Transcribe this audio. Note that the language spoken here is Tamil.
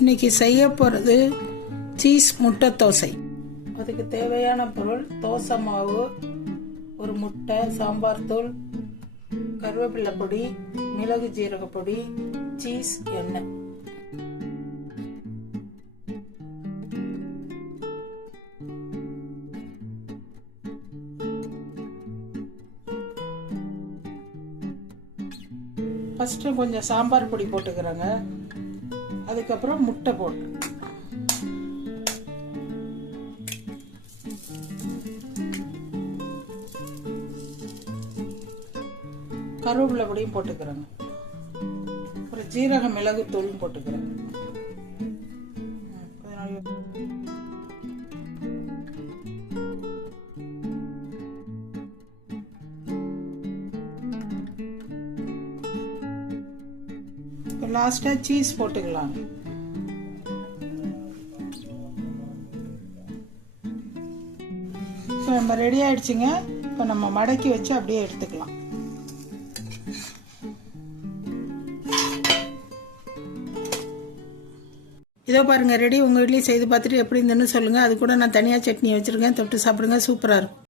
இன்னைக்கு செய்ய போகிறது சீஸ் முட்டை தோசை. அதுக்கு தேவையான பொருள் தோசை மாவு, ஒரு முட்டை, சாம்பார் தூள், கருவேப்பிலை பொடி, மிளகு ஜீரக பொடி, சீஸ், எண்ணெய். ஃபஸ்ட்டு கொஞ்சம் சாம்பார் பொடி போட்டுக்கிறேங்க. அதுக்கப்புறம் முட்டை போட்டு கருவேப்பிலை பொடியும் போட்டுக்கிறேங்க. அப்புறம் ஜீரக மிளகு தூள் போட்டுக்கிறேன். லாஸ்டா சீஸ் போட்டுக்கலாம். இப்போ நம்ம ரெடி ஆயிடுச்சுங்க. இப்போ நம்ம மடக்கி வச்சு அப்படியே எடுத்துக்கலாம். இதோ பாருங்க ரெடி. உங்கள் வீட்லேயும் செய்து பார்த்துட்டு எப்படி இருந்துன்னு சொல்லுங்கள். அது கூட நான் தனியாக சட்னி வச்சுருக்கேன், தொட்டு சாப்பிடுங்க, சூப்பராக இருக்கும்.